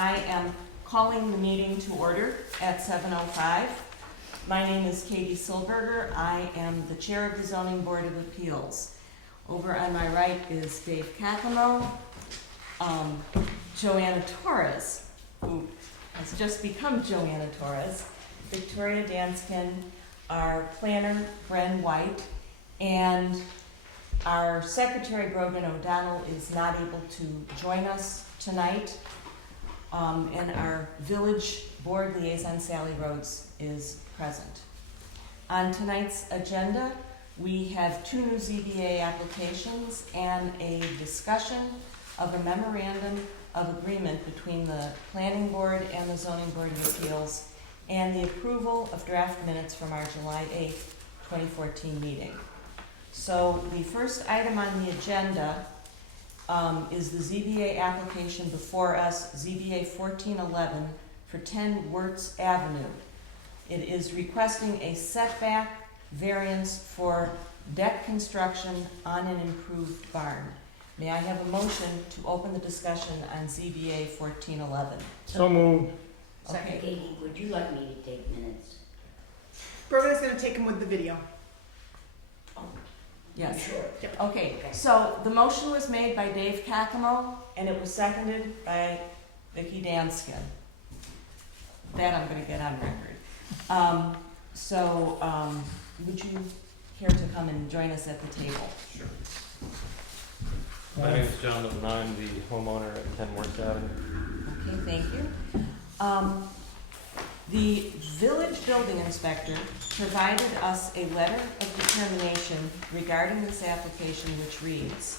I am calling the meeting to order at 7:05. My name is Katie Silberger. I am the chair of the Zoning Board of Appeals. Over on my right is Dave Cacamo, Joanna Torres, who has just become Joanna Torres, Victoria Danskin, our planner, Bren White, and our secretary, Brogan O'Donnell, is not able to join us tonight, and our village board liaison, Sally Rhodes, is present. On tonight's agenda, we have 2 new ZBA applications and a discussion of a memorandum of agreement between the planning board and the zoning board of appeals, and the approval of draft minutes from our July 8th, 2014 meeting. So the first item on the agenda is the ZBA application before us, ZBA 1411 for 10 Wirtz Avenue. It is requesting a setback variance for deck construction on an improved barn. May I have a motion to open the discussion on ZBA 1411? So moved. Okay. Katie, would you like me to take minutes? Brogan is going to take him with the video. Yes. Sure. Okay, so the motion was made by Dave Cacamo, and it was seconded by Vicki Danskin. That I'm going to get on record. Would you care to come and join us at the table? Sure. My name is John Litton. I'm the homeowner at 10 Wirtz Avenue. Okay, thank you. The village building inspector provided us a letter of determination regarding this application, which reads: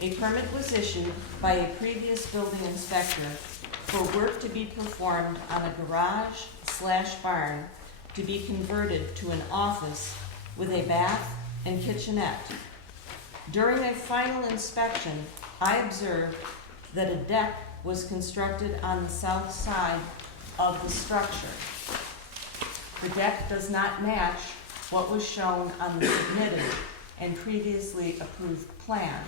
a permit was issued by a previous building inspector for work to be performed on a garage/barn to be converted to an office with a bath and kitchenette. During a final inspection, I observed that a deck was constructed on the south side of the structure. The deck does not match what was shown on the submitted and previously approved plan.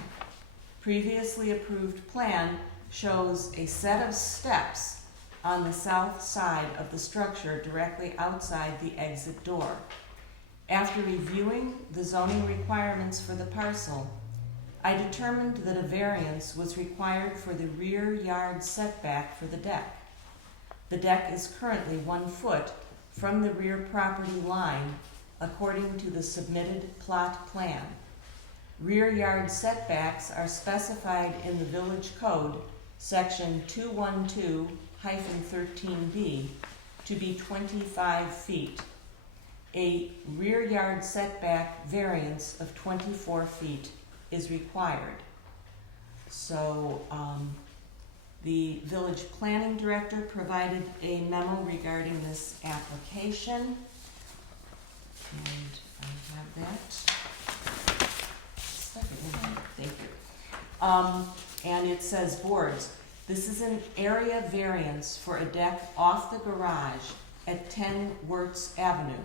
Previously approved plan shows a set of steps on the south side of the structure directly outside the exit door. After reviewing the zoning requirements for the parcel, I determined that a variance was required for the rear yard setback for the deck. The deck is currently 1 foot from the rear property line according to the submitted plot plan. Rear yard setbacks are specified in the village code, section 212-13B, to be 25 feet. A rear yard setback variance of 24 feet is required. So, the village planning director provided a memo regarding this application, and I have that. Thank you. And it says, boards, this is an area variance for a deck off the garage at 10 Wirtz Avenue.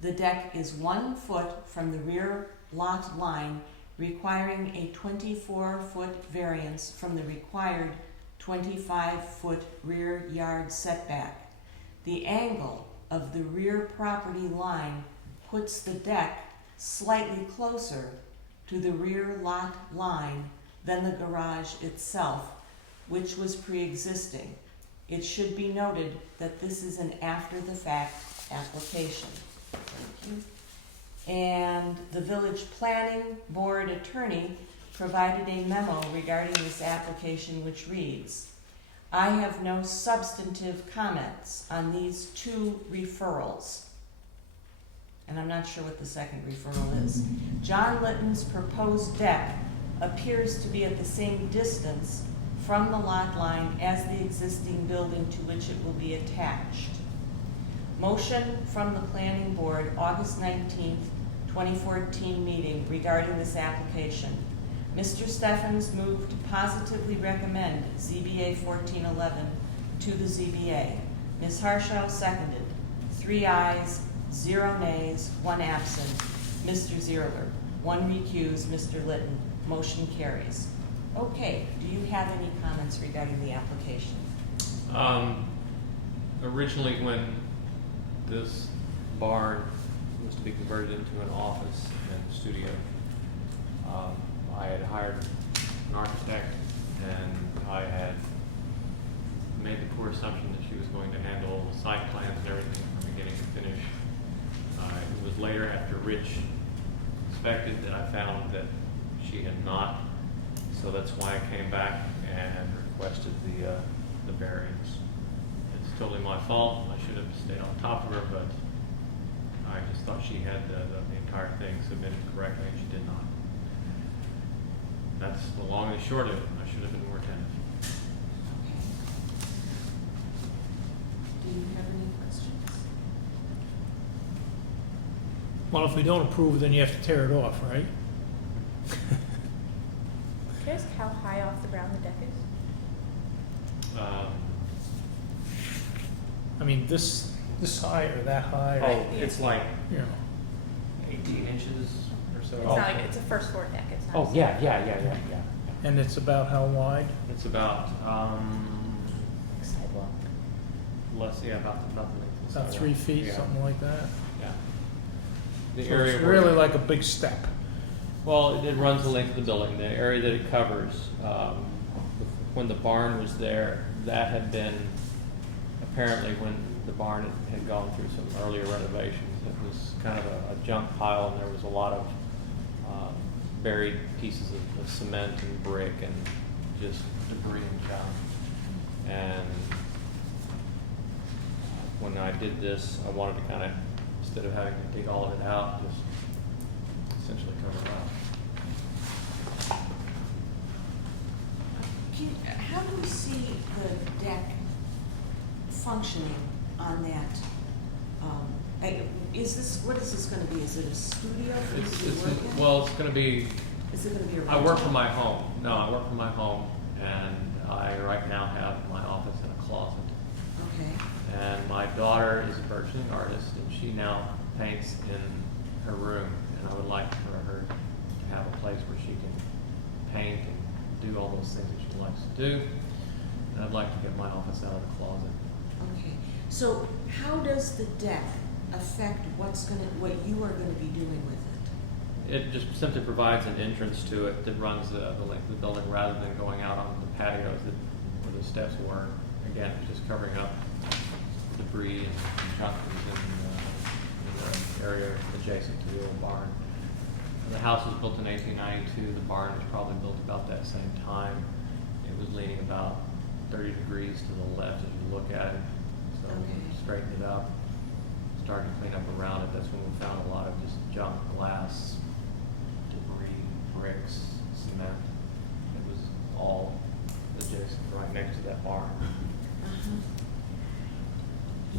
The deck is 1 foot from the rear lot line, requiring a 24-foot variance from the required 25-foot rear yard setback. The angle of the rear property line puts the deck slightly closer to the rear lot line than the garage itself, which was pre-existing. It should be noted that this is an after-the-fact application. Thank you. And the village planning board attorney provided a memo regarding this application, which reads: I have no substantive comments on these 2 referrals. And I'm not sure what the second referral is. John Litton's proposed deck appears to be at the same distance from the lot line as the existing building to which it will be attached. Motion from the planning board, August 19th, 2014 meeting regarding this application. Mr. Steffens moved to positively recommend ZBA 1411 to the ZBA. Ms. Harshaw seconded. 3 ayes, 0 nays, 1 absent. Mr. Zierler. 1 recused, Mr. Litton. Motion carries. Okay, do you have any comments regarding the application? Originally, when this barn was to be converted into an office and studio, I had hired an architect, and I had made the poor assumption that she was going to handle the site plans and everything from beginning to finish. It was later, after Rich inspected, that I found that she had not. So that's why I came back and requested the variance. It's totally my fault. I should have stayed on top of her, but I just thought she had the entire thing submitted correctly, and she did not. That's the long and the short of it. I should have been more attentive. Okay. Do you have any questions? Well, if we don't approve, then you have to tear it off, right? Can I ask how high off the ground the deck is? I mean, this high or that high, or, It's like you know. 18 inches or so. It's not like it's a first floor deck. It's not. Oh, yeah. And it's about how wide? It's about, Sidewalk. about the length of the About sidewalk. 3 feet, Yeah. something like that? Yeah. The So area it's where- really like a big step. Well, it runs the length of the building. The area that it covers, when the barn was there, that had been, apparently when the barn had gone through some earlier renovations, it was kind of a junk pile, and there was a lot of buried pieces of cement and brick and just debris and junk. And when I did this, I wanted to kind of, instead of having to dig all of it out, just essentially cover it up. How do we see the deck functioning on that? What is this gonna be? Is it a studio for you to work in? Well, it's going to be. Is it gonna be a I work rental? from my home. No, I work from my home, and I right now have my office in a closet. Okay, And my daughter is a burgeoning artist, and she now paints in her room. And I would like for her to have a place where she can paint and do all those things that she likes to do. And I'd like to get my office out of the closet. okay. So how does the deck affect what you are gonna be doing with it? It just simply provides an entrance to it that runs the length of the building, rather than going out on the patios where the steps were. Again, it's just covering up debris and junk that was in the area adjacent to the old barn. The house was built in 1892. The barn was probably built about that same time. It was leaning about 30 degrees to the left as you look at it. So Okay. we straightened it up, started to clean up around it. That's when we found a lot of just junk, glass, debris, bricks, cement. It was all adjacent, right next to that barn. Uh-huh.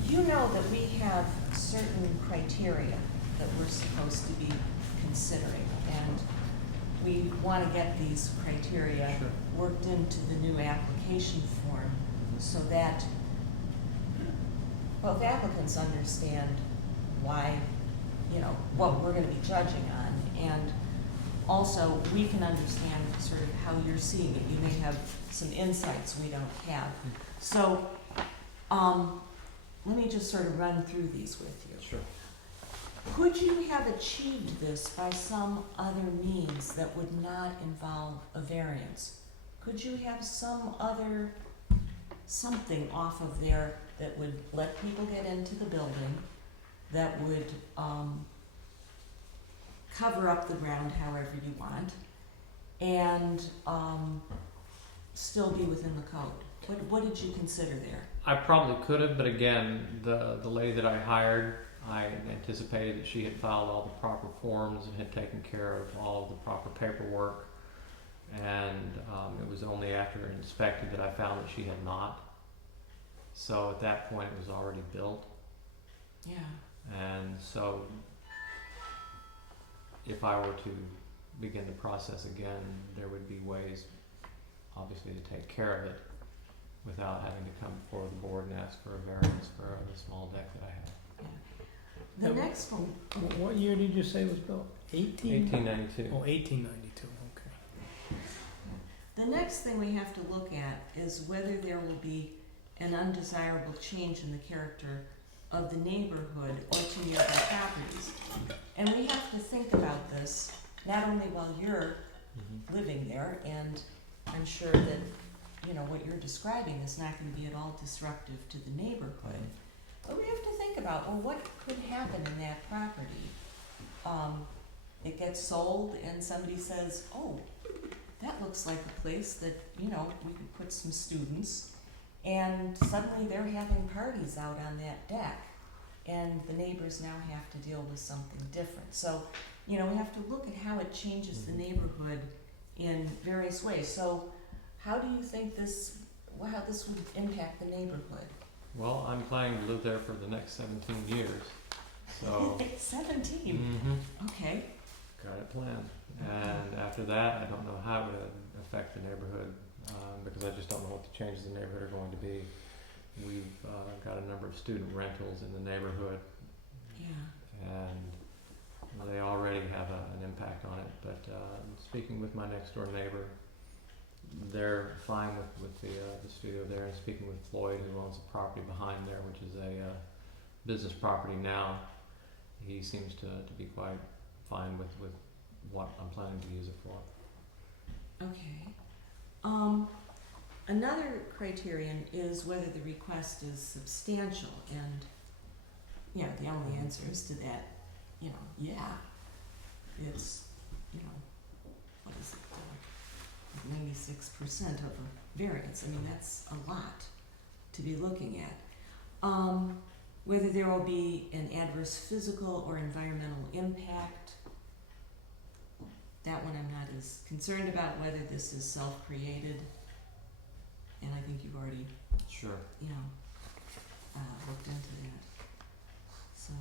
You know that we have certain criteria that we're supposed to be considering, and we want to get these criteria Sure. worked into the new application form so that both applicants understand why, what we're going to be judging on, and also we can understand sort of how you're seeing it. You may have some insights we don't have. So, let me just sort of run through these with you. Sure. Could you have achieved this by some other means that would not involve a variance? Could you have some other, something off of there that would let people get into the building, that would cover up the ground however you want, and still be within the code? What did you consider there? I probably could have, but again, the lady that I hired, I anticipated that she had filed all the proper forms and had taken care of all of the proper paperwork. And it was only after inspected that I found that she had not. So at that point, it was already built. Yeah. And so if I were to begin the process again, there would be ways, obviously, to take care of it without having to come before the board and ask for a variance for the small deck that I had. The Yeah. next one, What year did you say it was built? 1892. Oh, 1892, okay. the next thing we have to look at is whether there will be an undesirable change in the character of the neighborhood or to nearby properties. And we have to think about this, not only while you're living there, and I'm sure that, you know, what you're describing is not gonna be at all disruptive to the neighborhood. But we have to think about, well, what could happen in that property? It gets sold and somebody says, oh, that looks like a place that, you know, we could put some students. And suddenly they're having parties out on that deck. And the neighbors now have to deal with something different. So, you know, we have to look at how it changes the neighborhood in various ways. So how do you think how this would impact the neighborhood? Well, I'm planning to live there for the next 17 years, so. 17? Okay. Got it planned. And after that, I don't know how it would affect the neighborhood, because I just don't know what the changes in the neighborhood are going to be. We've got a number of student rentals in the neighborhood, Yeah. and they already have an impact on it. But speaking with my next door neighbor, they're fine with the studio there, and speaking with Floyd, who owns a property behind there, which is a business property now, he seems to be quite fine with what I'm planning to use it for. Okay. Another criterion is whether the request is substantial, and, you know, the only answer is to that, you know, yeah. It's, you know, what is it, 96% of a variance. I mean, that's a lot to be looking at. Whether there will be an adverse physical or environmental impact, that one I'm not as concerned about, whether this is self-created, and I think you've already, Sure. you know, looked into that. So,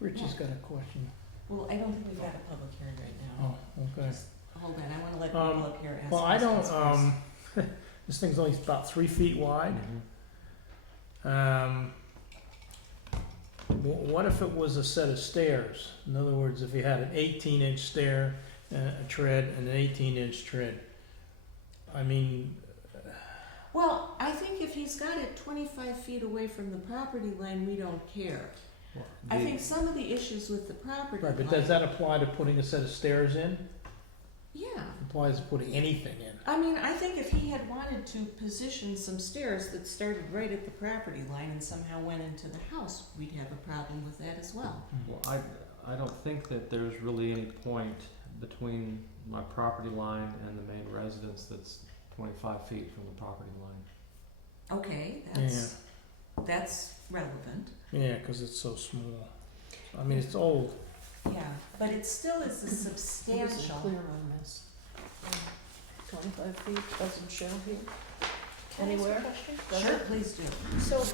Rich has got a question. well, I don't think we've got a public hearing right now. Oh, okay. Just hold on, I wanna let people up here ask Well, I don't, questions first. this thing's only about 3 feet wide. What if it was a set of stairs? In other words, if you had an 18-inch stair, a tread, and an 18-inch tread. I mean, Well, I think if he's got it 25 feet away from the property line, we don't care. I think some of the issues with the property right, but line. does that apply to putting a set of stairs in? Yeah. It applies to putting anything in. I mean, I think if he had wanted to position some stairs that started right at the property line and somehow went into the house, we'd have a problem with that as well. Well, I don't think that there's really any point between my property line and the main residence that's 25 feet from the property line. Okay, that's relevant. Yeah, because it's so small. I mean, it's old. Yeah, but it still is a substantial. Clear on this. 25 feet doesn't show here. Can I ask a Anywhere? question? Sure, please do. So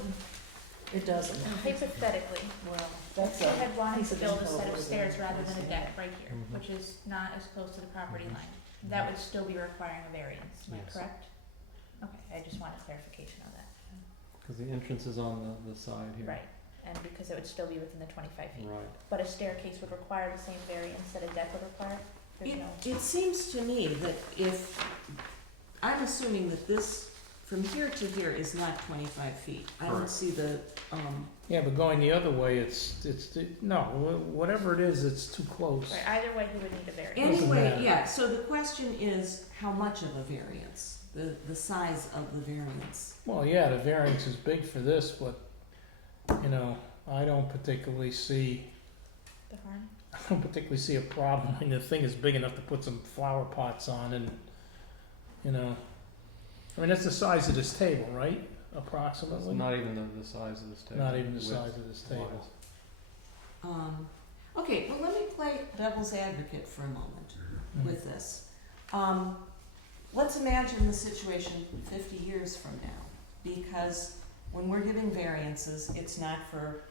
It doesn't. hypothetically, Well, if that's you had a wanted piece to of build a info set of over stairs there. rather than a deck right here, Mhm. which is not as close to the property line, that would still be requiring a variance, am I Yes. correct? Okay, I just wanted clarification on that. Because the entrance is on the side here. Right, and because it would still be within the 25 feet. Right. But a staircase would require the same variance that a deck would require? There's no, It seems to me that if, I'm assuming that this, from here to here is not 25 feet. I don't Correct. see the, Yeah, but going the other way, no, whatever it is, it's too close. right, either way, he would need a variance. Doesn't anyway, matter. yeah, so the question is how much of a variance, the size of the variance. Well, yeah, the variance is big for this, but, you know, I don't particularly see The harm? a problem. I mean, the thing is big enough to put some flower pots on and, you know, I mean, that's the size of this table, right? It's Approximately? not even the size of this table. Not even the Width size of this table. wise. Okay, well, let me play devil's advocate for a moment with this. Let's imagine the situation 50 years from now, because when we're giving variances, it's not for,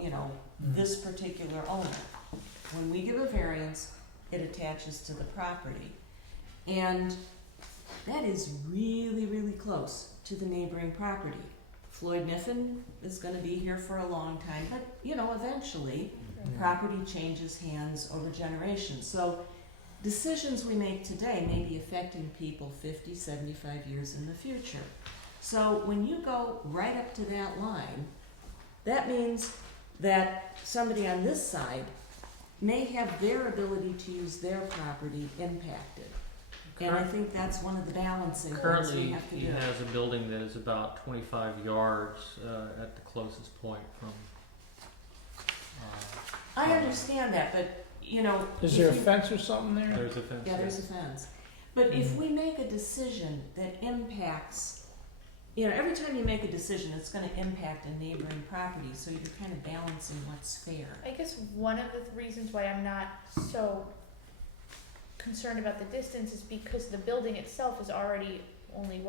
you know, this particular owner. When we give a variance, it attaches to the property. And that is really, really close to the neighboring property. Floyd Niffen is gonna be here for a long time, but, you know, eventually, property changes hands over generations. So decisions we make today may be affecting people 50, 75 years in the future. So when you go right up to that line, that means that somebody on this side may have their ability to use their property impacted. And I think that's one of the balancing things we Currently, have to he do. has a building that is about 25 yards at the closest point from. I understand that, but, you know. Is if there a you- fence or something there? There's a fence. Yeah, there's a fence. But if we make a decision that impacts, you know, every time you make a decision, it's gonna impact a neighboring property, so you're kind of balancing what's fair. I guess one of the reasons why I'm not so concerned about the distance is because the building itself is already only,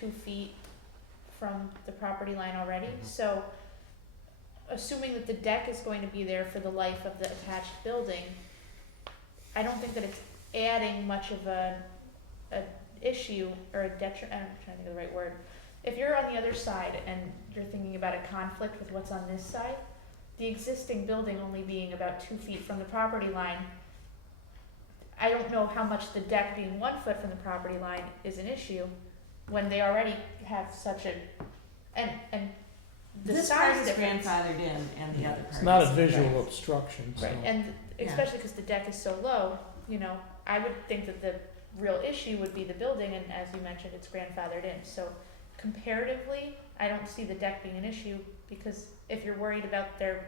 2 feet from the property line already? Mhm. So, assuming that the deck is going to be there for the life of the attached building, I don't think that it's adding much of a issue or a detriment, I'm trying to think of the right word. If you're on the other side and you're thinking about a conflict with what's on this side, the existing building only being about 2 feet from the property line, I don't know how much the deck being 1 foot from the property line is an issue when they already have such a, and the This part size is difference. grandfathered in, and the other part It's not a isn't. visual obstruction, so. Right, and Yeah. especially because the deck is so low, you know, I would think that the real issue would be the building, and as you mentioned, it's grandfathered in. So comparatively, I don't see the deck being an issue, because if you're worried about there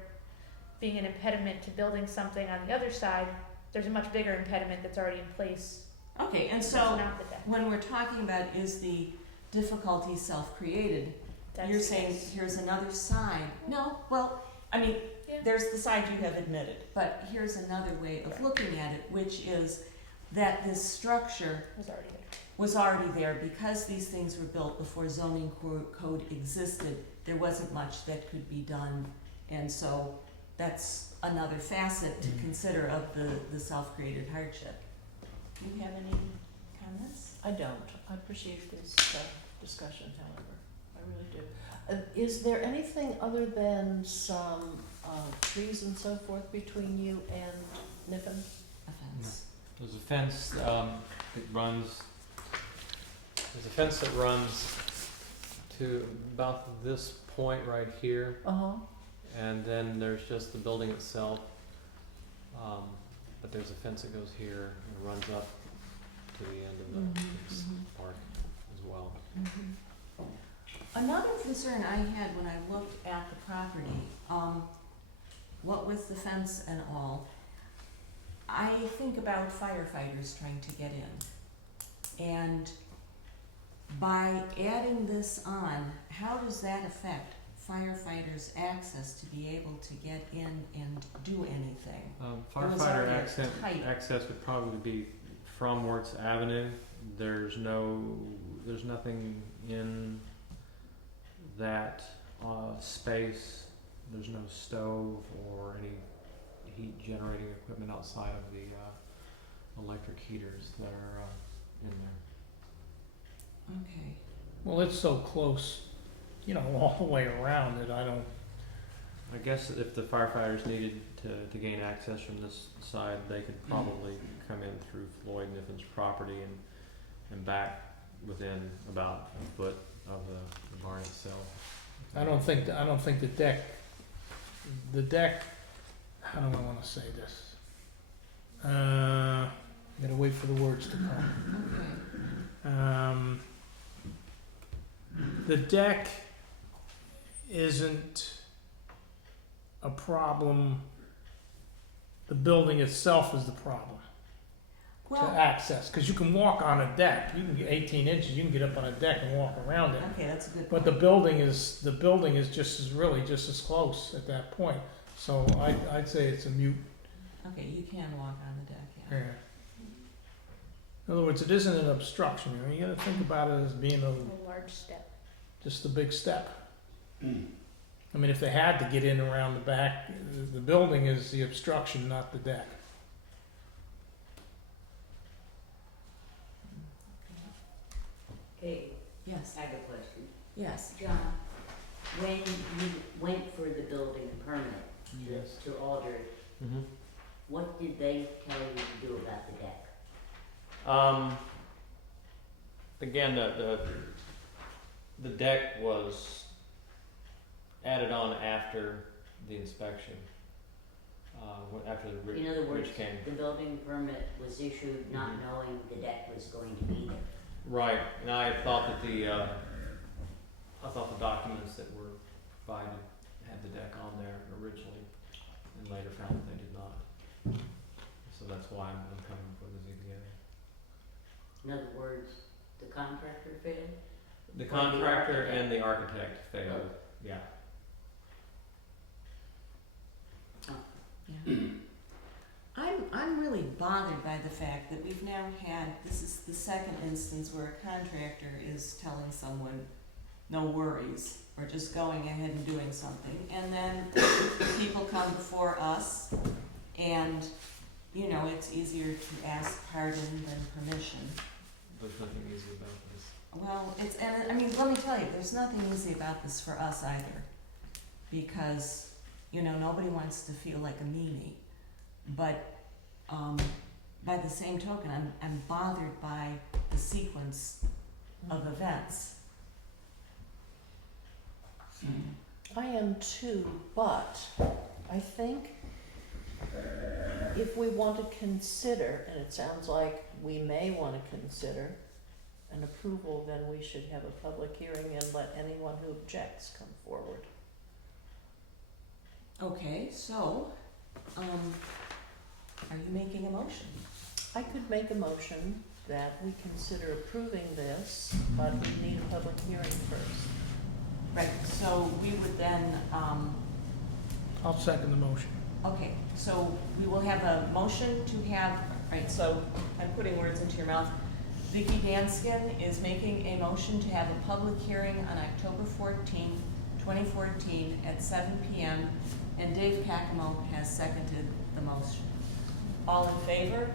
being an impediment to building something on the other side, there's a much bigger impediment that's already in place. Okay, and It's so not the deck. when we're talking about is the difficulty self-created, That's- you're saying here's another side. No, well, I mean, Yeah. there's the side you have admitted, but here's another way of looking at it, which is that this structure was already there. was already there because these things were built before zoning code existed. There wasn't much that could be done, and so that's another facet to consider of the self-created hardship. Do you have any comments? I don't. I appreciate this discussion, however. I really do. Is there anything other than some trees and so forth between you and Niffen? Offense. There's a fence that runs. There's a fence that runs to about this point right here, Uh-huh. and then there's just the building itself. But there's a fence that goes here and runs up to the end of this park as well. Another concern I had when I looked at the property, what with the fence and all, I think about firefighters trying to get in. And by adding this on, how does that affect firefighters' access to be able to get in and do anything? was Firefighter already tight. access would probably be from Wertz Avenue. There's nothing in that space. There's no stove or any heat generating equipment outside of the electric heaters that are in there. Okay. Well, it's so close, you know, all the way around that I don't, I guess if the firefighters needed to gain access from this side, they could probably come in through Floyd Niffen's property and back within about a foot of the barn itself. I don't think the deck, how do I wanna say this? Gotta wait for the words to come. The deck isn't a problem. The building itself is the problem to Well, access, because you can walk on a deck. You can get 18 inches. You can get up on a deck and walk around it. okay, that's a good But point. the building is just as close at that point. So I'd say it's a mute. Okay, you can walk on the deck, yeah. Yeah. In other words, it isn't an obstruction. You know, you got to think about it as being A large step. just a big step. I mean, if they had to get in around the back, the building is the obstruction, not the deck. Okay, Yes, I have a question. yes. John, when you went for the building permit Yes. to alter it, Mm-hmm. what did they tell you to do about the deck? Again, The deck was added on after the inspection, after the In other words, ridge came. the building permit was issued not knowing the deck was going to be there. Right, and I thought that I thought the documents that were provided had the deck on there originally, and later found that they did not. So that's why I'm coming for the ZBA. In other words, the contractor failed? The Or the contractor architect. and the architect failed, yeah. Yeah. I'm really bothered by the fact that we've now had, this is the second instance where a contractor is telling someone, no worries, or just going ahead and doing something, and then people come before us, and, you know, it's easier to ask pardon than permission. There's nothing easy about this. Well, it's, and I mean, let me tell you, there's nothing easy about this for us either, because, you know, nobody wants to feel like a meanie, but, by the same token, I'm bothered by the sequence of events. I am too, but I think if we want to consider, and it sounds like we may want to consider an approval, then we should have a public hearing and let anyone who objects come forward. Okay, so, are you making a motion? I could make a motion that we consider approving this, but we need a public hearing first. Right, so we would then, I'll second the motion. okay, so we will have a motion to have, right, so I'm putting words into your mouth. Vicki Danskin is making a motion to have a public hearing on October 14th, 2014 at 7 p.m. and Dave Caccamo has seconded the motion. All in favor?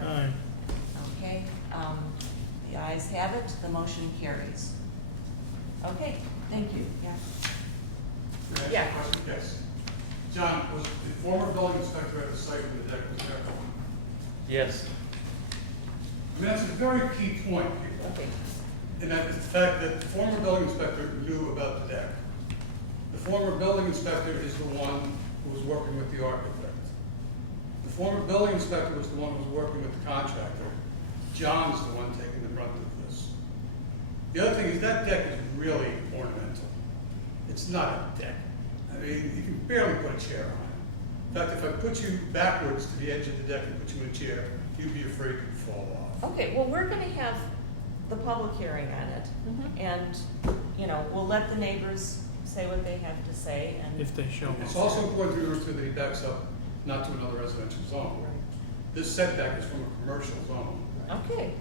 Aye. Okay, the ayes have it, the motion carries. Okay, thank you, yeah. Can I ask Yeah. a question? Yes. John, was the former building inspector at the site when the deck was there? Yes. I mean, that's a very key point, people. Okay. And that is the fact that the former building inspector knew about the deck. The former building inspector is the one who was working with the architect. The former building inspector was the one who was working with the contractor. John is the one taking the brunt of this. The other thing is that deck is really ornamental. It's not a deck. I mean, you can barely put a chair on it. In fact, if I put you backwards to the edge of the deck and put you in a chair, you'd be afraid you'd fall off. Okay, well, we're gonna have the public hearing on it, and, you know, we'll let the neighbors say what they have to say, and, If they show It's up. also important to remember that he backs up not to another residential zone. This setback is from a commercial zone. okay,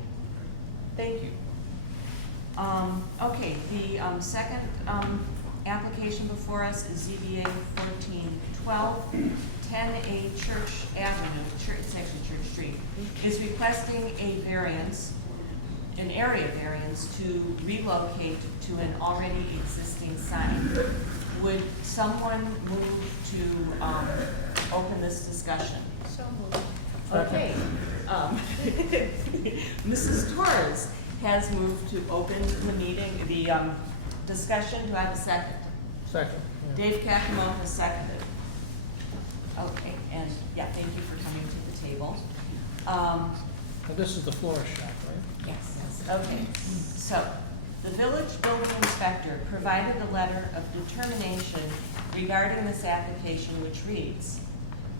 thank you. Okay, the, second, application before us is ZBA 1412, 10A Church Avenue, it's actually Church Street, is requesting a variance, an area variance to relocate to an already existing sign. Would someone move to, open this discussion? So moved. Okay. Mrs. Torres has moved to open the meeting, the, discussion. Do I have a second? Second. Yeah. Dave Caccamo has seconded. Okay, and yeah, thank you for coming to the table. Now, this is the florist shop, right? Yes, okay. So, the village building inspector provided a letter of determination regarding this application, which reads,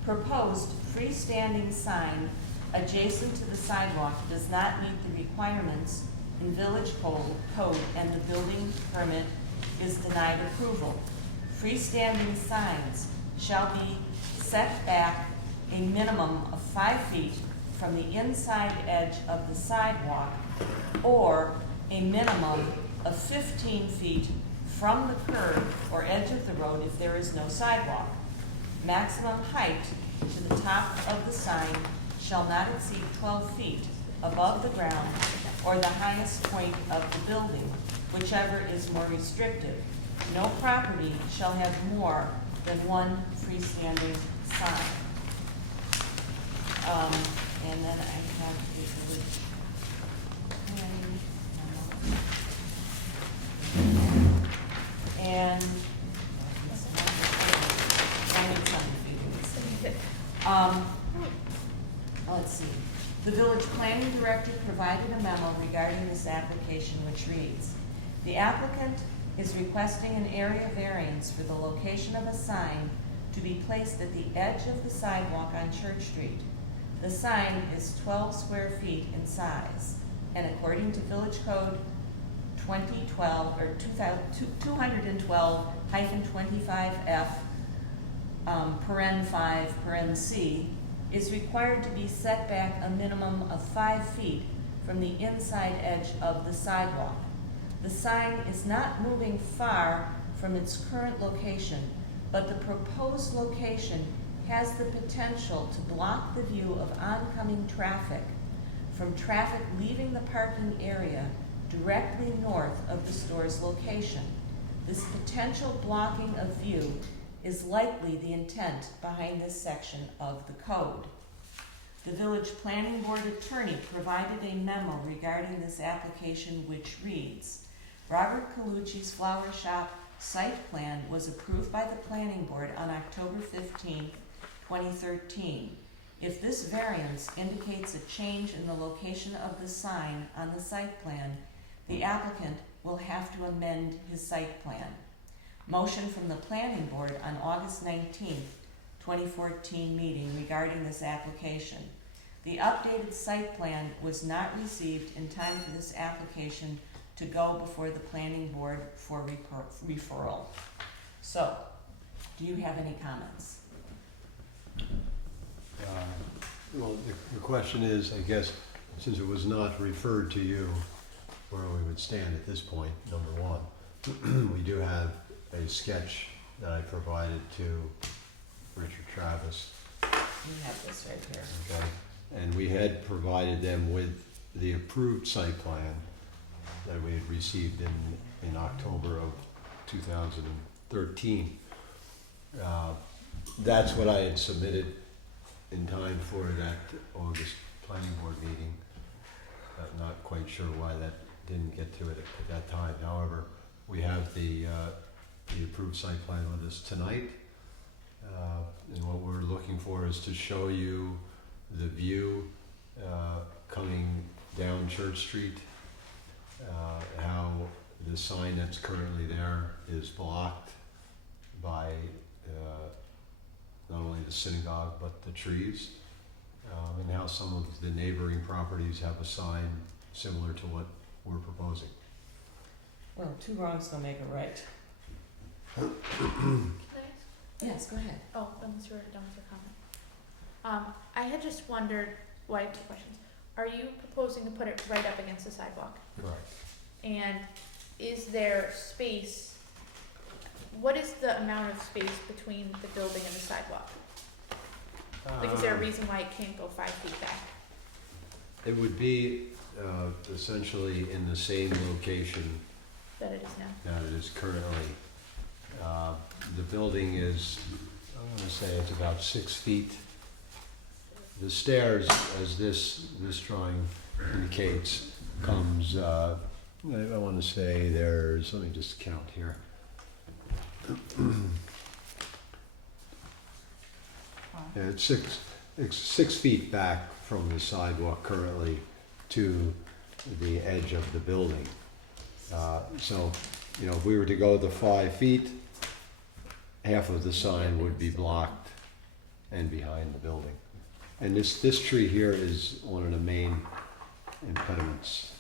proposed freestanding sign adjacent to the sidewalk does not meet the requirements in village code and the building permit is denied approval. Freestanding signs shall be set back a minimum of 5 feet from the inside edge of the sidewalk or a minimum of 15 feet from the curb or edge of the road if there is no sidewalk. Maximum height to the top of the sign shall not exceed 12 feet above the ground or the highest point of the building, whichever is more restrictive. No property shall have more than one freestanding sign. And then I have the village. Let's see. The village planning director provided a memo regarding this application which reads, "The applicant is requesting an area variance for the location of a sign to be placed at the edge of the sidewalk on Church Street. The sign is 12 square feet in size, and according to Village Code 2012 or 212-25F, paren 5, paren C, is required to be set back a minimum of 5 feet from the inside edge of the sidewalk. The sign is not moving far from its current location, but the proposed location has the potential to block the view of oncoming traffic from traffic leaving the parking area directly north of the store's location. This potential blocking of view is likely the intent behind this section of the code." The village planning board attorney provided a memo regarding this application which reads, "Robert Colucci's flower shop site plan was approved by the planning board on October 15, 2013. If this variance indicates a change in the location of the sign on the site plan, the applicant will have to amend his site plan." Motion from the planning board on August 19th, 2014 meeting regarding this application. The updated site plan was not received in time for this application to go before the planning board for referral. So, do you have any comments? Well, the question is, I guess, since it was not referred to you, where we would stand at this point, number one. We do have a sketch that I provided to Richard Travis, You have this right here. okay? And we had provided them with the approved site plan that we had received in October of 2013. That's what I had submitted in time for that August planning board meeting. Not quite sure why that didn't get to it at that time. However, we have the approved site plan with us tonight. And what we're looking for is to show you the view coming down Church Street, how the sign that's currently there is blocked by not only the synagogue but the trees, and how some of the neighboring properties have a sign similar to what we're proposing. Well, two wrongs don't make a right. Can I ask? Yes, go ahead. Oh, unless you were done with your comment. I had just wondered, well, I have two questions. Are you proposing to put it right up against the sidewalk? Correct. And is there space, what is the amount of space between the building and the sidewalk? Like, is there a reason why it can't go 5 feet back? It would be essentially in the same location That it is now? that it is currently. The building is, I'm going to say it's about 6 feet. The stairs, as this drawing indicates, comes, I want to say there's, let me just count here. Yeah, it's 6 feet back from the sidewalk currently to the edge of the building. So, you know, if we were to go the 5 feet, half of the sign would be blocked and behind the building. And this tree here is one of the main impediments.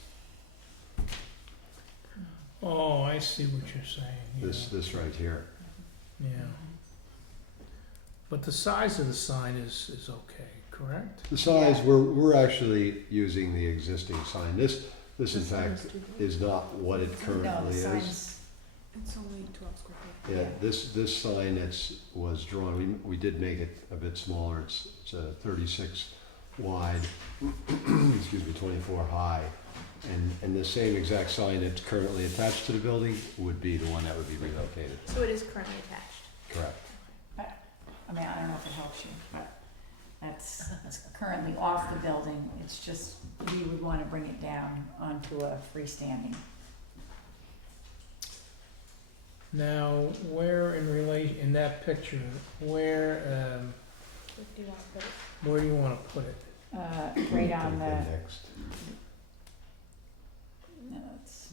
Oh, I see what you're saying. Yeah. This right here. Yeah. But the size of the sign is okay, correct? The size, we're actually using the existing sign. This in fact is not what it currently is. It's only 12 square feet. Yeah, this sign was drawn, we did make it a bit smaller. It's 36 wide, excuse me, 24 high. And the same exact sign that's currently attached to the building would be the one that would be relocated. So it is currently attached? Correct. I mean, I don't know if it helps you, but it's currently off the building. It's just, we would want to bring it down onto a freestanding. Now, where in that picture, where do you wanna put it? Where do you wanna put it? Right on the, Next. no, it's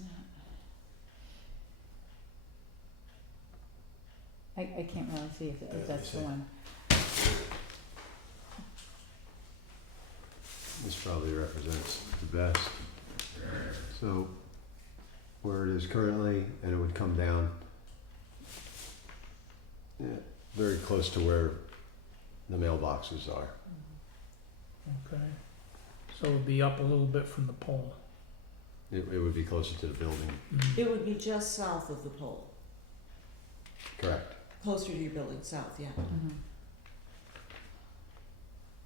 not. I can't really see if that's the one. This probably represents the best. So, where it is currently, and it would come down, yeah, very close to where the mailboxes are. Okay. So it would be up a little bit from the pole. It would be closer to the building, It would be just south of the pole, correct? closer to your building, south, yeah. Mhm.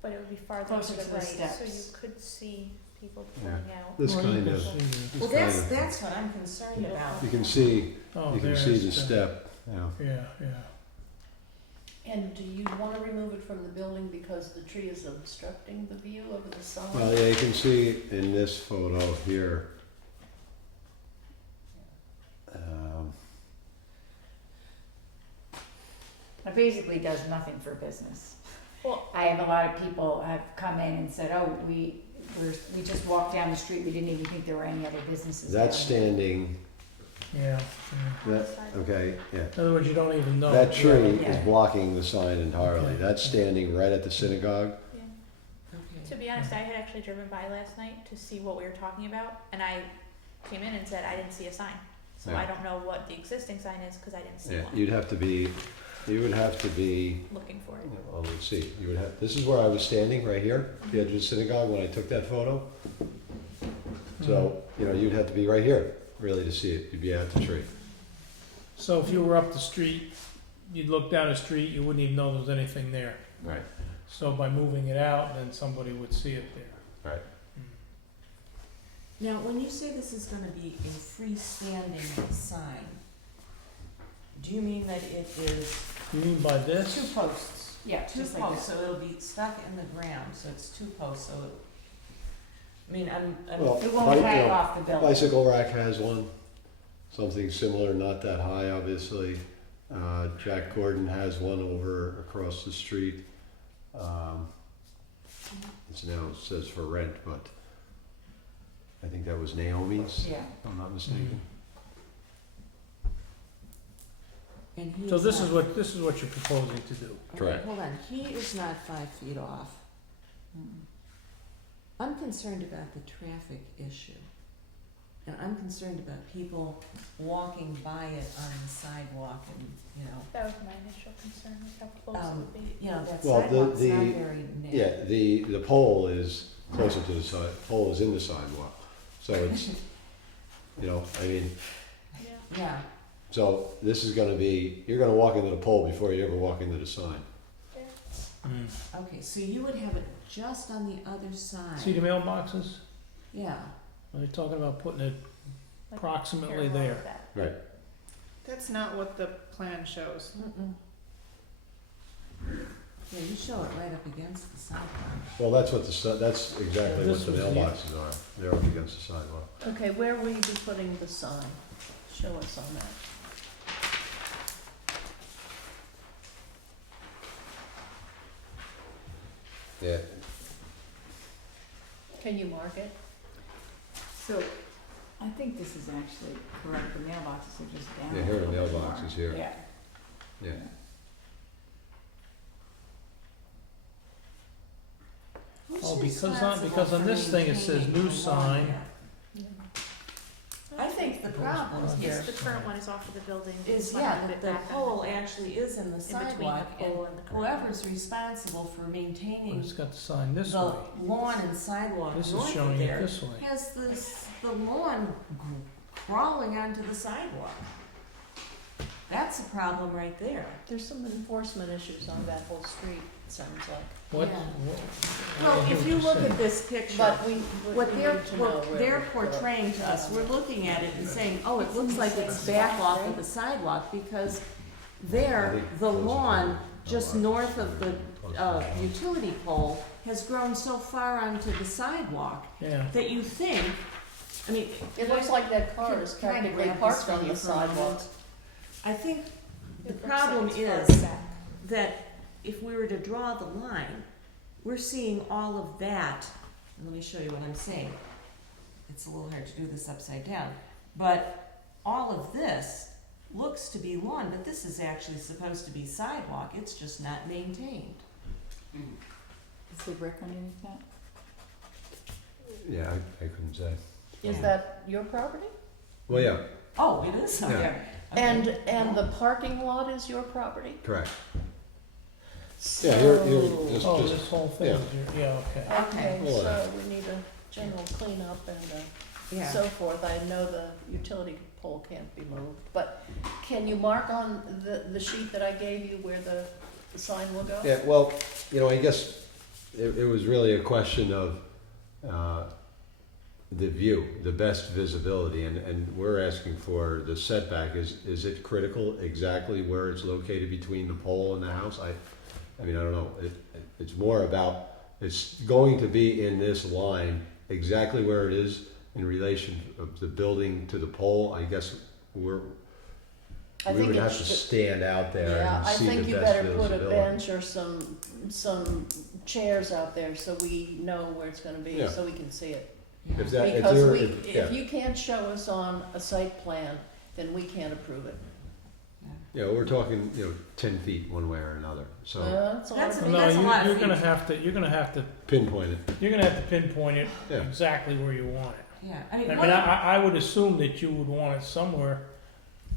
But it would be farther Closer to the to the right, so you steps. could see people Yeah. pulling out. This Well, you kind can of, see the- this Well, kind of, that's what I'm concerned about. you can see, Oh, you can there's see the step, yeah. Yeah, yeah. And do you wanna remove it from the building because the tree is obstructing the view over the side? Well, yeah, you can see in this photo here, It basically does nothing for business. Well, I have a lot of people have come in and said, oh, we just walked down the street, we didn't even think there were any other businesses down that's there." standing, Yeah, yeah. that, okay, yeah. In other words, you don't even know. That tree is Yeah. blocking the sign entirely. Okay. That's standing right at the synagogue. yeah. Okay. To be honest, I had actually driven by last night to see what we were talking about, and I came in and said I didn't see a sign. So Yeah. I don't know what the existing sign is, cause I didn't see Yeah, one, you would have to be, looking for it. well, let's see, you would have, this is where I was standing, right here, at the edge of the synagogue when I took that photo. So, you'd have to be right here, really, to see it. You'd be at the tree. So if you were up the street, you'd look down the street, you wouldn't even know there was anything there. Right. So by moving it out, then somebody would see it there. Right. Now, when you say this is gonna be a freestanding sign, do you mean that it is You mean by two this? posts? Yeah, Two just like posts, that. so it'll be stuck in the ground, so it's two posts, so it, I mean, I'm, Well, It won't Bi- hang you know, off the building. Bicycle rack has one, something similar, not that high, obviously. Jack Gordon has one over across the street. It's now, it says for rent, but I think that was Naomi's, Yeah. if I'm not mistaken. and he So is this not- is what you're proposing to do. okay, Correct. Hold on, he is not 5 feet off. Mm. I'm concerned about the traffic issue. And I'm concerned about people walking by it on the sidewalk and, That was my initial concern, was how close it would be. that Well, sidewalk's not the- very narrow. Yeah, the pole is closer to the side, pole is in the sidewalk. So it's, I mean, Yeah. Yeah, so this is gonna be, you're gonna walk into the pole before you ever walk into the sign. Mm. okay, so you would have it just on the other side. See the mailboxes? Yeah, They're talking about putting it Like approximately parallel there. with that. Right. That's not what the plan shows. mm-mm. Yeah, you show it right up against the sidewalk. Well, that's what that's exactly Yeah, what this the was the- mailboxes are. They're up against the sidewalk. Okay, where will you be putting the sign? Show us on that. Yeah, Can you mark it? So, I think this is actually correct, the mailboxes are just down. Yeah, a here are the little bit mailboxes more. here. Yeah. yeah. Who's Oh, because responsible on for this thing it says maintaining new the lawn sign. there? I think the problem Yes, is, the current one is off of the building. We is just wanna move that it the back on pole actually is in the in between the sidewalk, and pole and the curb. whoever's responsible for But maintaining it's got the sign this the way. lawn and sidewalk This is north of showing it there this way. has the lawn crawling onto the sidewalk. That's a problem right there. There's some enforcement issues on that whole street, sounds like. What? Yeah. I Well, don't hear if what you you're look saying. at this picture, But we what need they're, to know what where they're we put it. portraying to us, we're looking at it and saying, oh, it looks like it's back off of the sidewalk, because there, the lawn just north of the utility pole has grown so far onto the sidewalk Yeah. that you think, I mean. It looks like that car is Can I practically grab this parked from on you the for a moment? sidewalk. I think the It looks like problem it's far is back. that if we were to draw the line, we're seeing all of that, and let me show you what I'm saying. It's a little hard to do this upside down, but all of this looks to be lawn, but this is actually supposed to be sidewalk, it's just not maintained. Is the brick underneath that? Yeah, I couldn't say. Is Yeah. that your property? Well, yeah, Oh, it is, Yeah. okay. And the parking lot is your property? correct. So. Yeah, you're just, Oh, this whole thing, yeah. is your- yeah, okay. Okay, Well, so we need a general cleanup and Yeah. so forth. I know the utility pole can't be moved, but can you mark on the sheet that I gave you where the sign will go? Yeah, well, I guess it was really a question of the view, the best visibility, and we're asking for the setback. Is it critical exactly where it's located between the pole and the house? I mean, I don't know. It's more about, it's going to be in this line, exactly where it is in relation of the building to the pole. I guess we would have to stand out there Yeah, and I see the think you best better put a visibility. bench or some chairs out there so we know where it's gonna be, Yeah. so we can see it. If that, if Because there- we, yeah. if you can't show us on a site plan, then we can't approve it. Yeah, we're talking, 10 feet one way or another, so That's all. That's a- No, That's a lot of you're gonna feet. have to, you're gonna have to, pinpoint it. you're gonna have to pinpoint it Yeah. exactly where you want it. Yeah, I I mean, mean, one of- I would assume that you would want it somewhere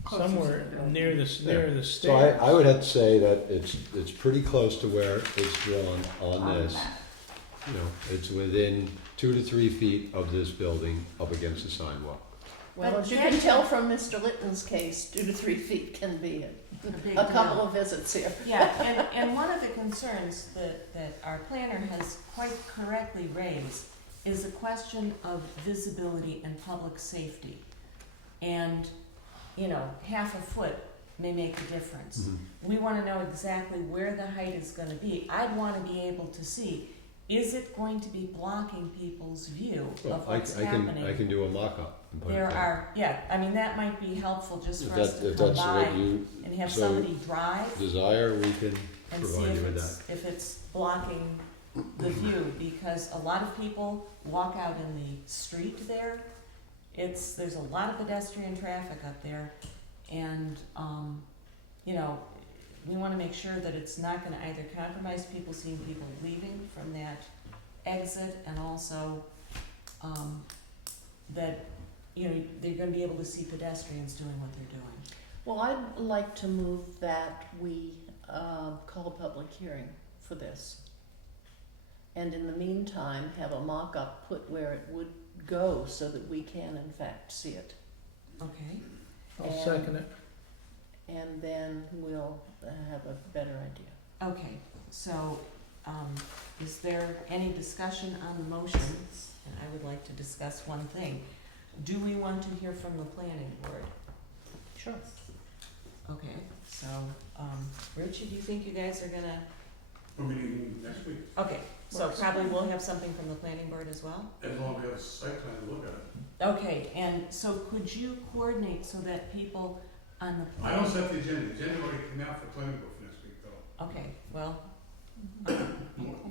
Closer to somewhere the building. near the, Yeah. near the So stairs. I would have to say that it's pretty close to where it's drawn on this. that. It's within 2 to 3 feet of this building up against the sidewalk. Well, But as you that- can tell from Mr. Litton's case, 2 to 3 feet can be big a couple deal. of visits here. Yeah, and one of the concerns that our planner has quite correctly raised is the question of visibility and public safety. And, half a foot may make a difference. We wanna know exactly where the height is gonna be. I'd wanna be able to see, is it going to be blocking people's view Well, of I what's can happening? do a mock-up and put it There there. are, that might be helpful just If for us that- to if come that's by what you and have so somebody drive desire, we can and see provide you with if it's blocking the view, because a lot of people walk out in the street there. There's a lot of pedestrian traffic up there, and, we wanna make sure that it's not gonna either compromise people seeing people leaving from that exit, and also, that, they're gonna be able to see pedestrians doing what they're doing. Well, I'd like to move that we call a public hearing for this. And in the meantime, have a mock-up put where it would go so that we can in fact see it. Okay? I'll second it. And then we'll have a better idea. Okay, so, is there any discussion on the motion? And I would like to discuss one thing. Do we want to hear from the planning board? Sure. Okay, so, Richard, do you think you guys are gonna, We're meeting next week, okay, so probably we'll have something from the planning board as well? as long as we have a site plan to look at it. Okay, and so could you coordinate so that people on the I don't planning? set the agenda already came out for planning board for next week, though. Okay, well,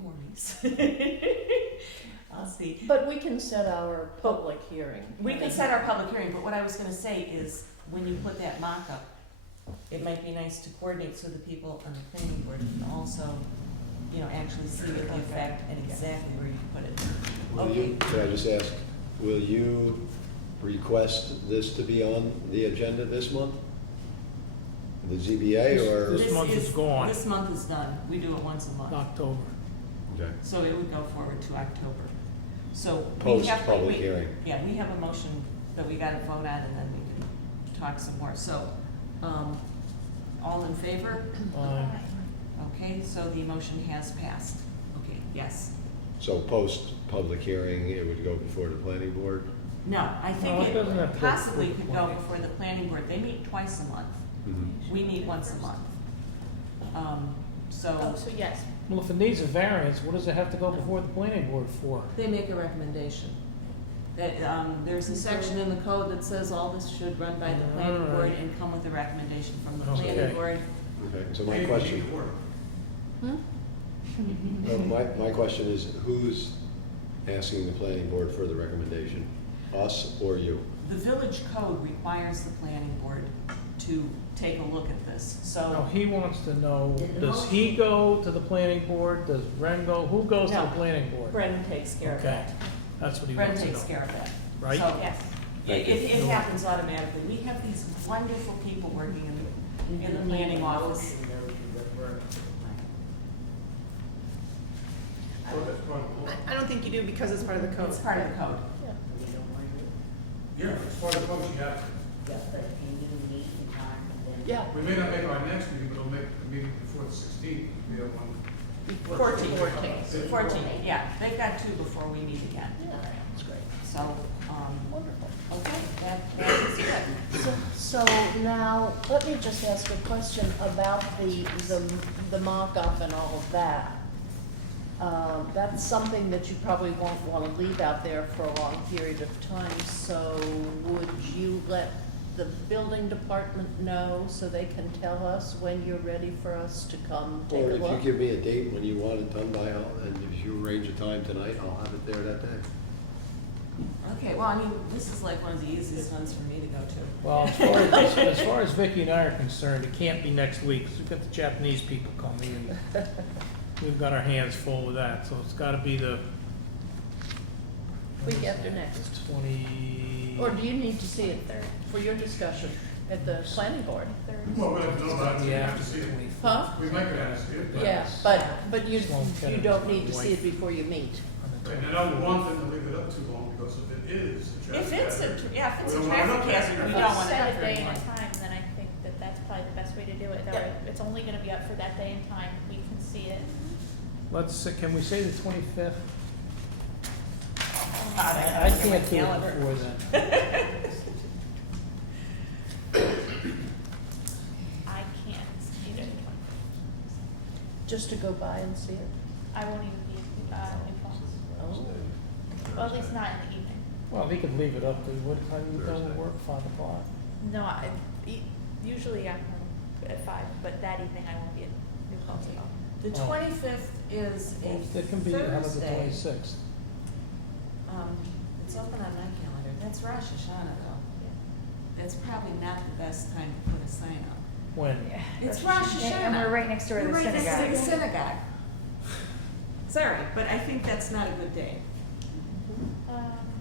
warnings. I'll see. But we can set our public hearing. We can set our public hearing, but what I was gonna say is, when you put that mock-up, it might be nice to coordinate so the people on the planning board can also, actually see the effect and exactly where you put it. Will you, can I just ask, will you request this to be on the agenda this month? The ZBA or? This month is gone. This month is done, we do it once a month, October. Okay. so it would go forward to October. So we Post have, public hearing. yeah, we have a motion that we gotta vote on, and then we can talk some more, so, all in favor? Okay, so the motion has passed. Okay, yes. So post public hearing, it would go before the planning board? No, I No, think it doesn't have it to go possibly before the could go planning. before the planning board. They meet twice a month. Mhm. We meet once a month. Oh, So so yes, Well, if it needs a variance, what does it have to go before the planning board for? they make a recommendation. That, there's a section in the code that says all this should run by the planning board Alright. and come with a recommendation from the Okay. planning board. Okay, so my Maybe question, it would work. My question is, who's asking the planning board for the recommendation? Us or you? The village code requires the planning board to take a look at this, No, so, he wants to know, The does he go to the planning board, does Ren go, who goes to the No. planning board? Brendan takes care of Okay, that. that's what he Brent wants to know. takes care of that. Right? So, Yes. it happens automatically. We have these wonderful people working in the planning office. Motion though to refer to the planning. So that's part of the law. I don't think you do because it's part of the code. It's part of the code. You don't want to do it? Yeah, it's part of the code, you have to. Yeah, but can you meet in time and then? Yeah, We may not make our next meeting, but we'll make the meeting before the 16th. We have one. 14. 14. 14, yeah, they've got two before we meet again. yeah, that's great. So, Wonderful. okay, that is good. So now, let me just ask a question about the mock-up and all of that. That's something that you probably won't wanna leave out there for a long period of time, so would you let the building department know so they can tell us when you're ready for us to come take a Or if you look? give me a date when you want it done by, and if you arrange a time tonight, I'll have it there that day. Okay, well, I mean, this is like one of the easiest ones for me to go to. Well, as far as Vicky and I are concerned, it can't be next week, 'cause we've got the Japanese people coming, and we've got our hands full with that, so it's gotta be the. Week after next. 20. Or do you need to see it for your discussion at the planning board? Well, we have to know about it, we Yeah, have to see it. Huh? We might get to see it. Yeah, but you don't need to see it White. before you meet. And I don't want them to leave it up too long, because if it is a traffic If it's hazard, yeah, if it's we a don't want it traffic up there. hazard, we If don't you want it set up a very day and long. a time, then I think that that's probably the best way to do it. That way, it's only gonna be up for that day and time, we can see it. Can we say the 25th? God, I have to look at can't my do it calendar. before then. I can't either. Just to go by and see it? I won't even be, in Paltz. Oh. Well, at least not in the evening. Well, he could leave it up to, what time you done with work, 5 o'clock? No, usually I'm home at 5, but that evening I won't be in New Paltz at all. The Oh. 25th is a It can be, how about the Thursday. 26th? It's open on my calendar. That's Rosh Hashanah though. That's probably not the best time to put a sign up. When? It's Rosh Hashanah. And we're right next door to You're the right next to synagogue. the synagogue. Sorry, but I think that's not a good day.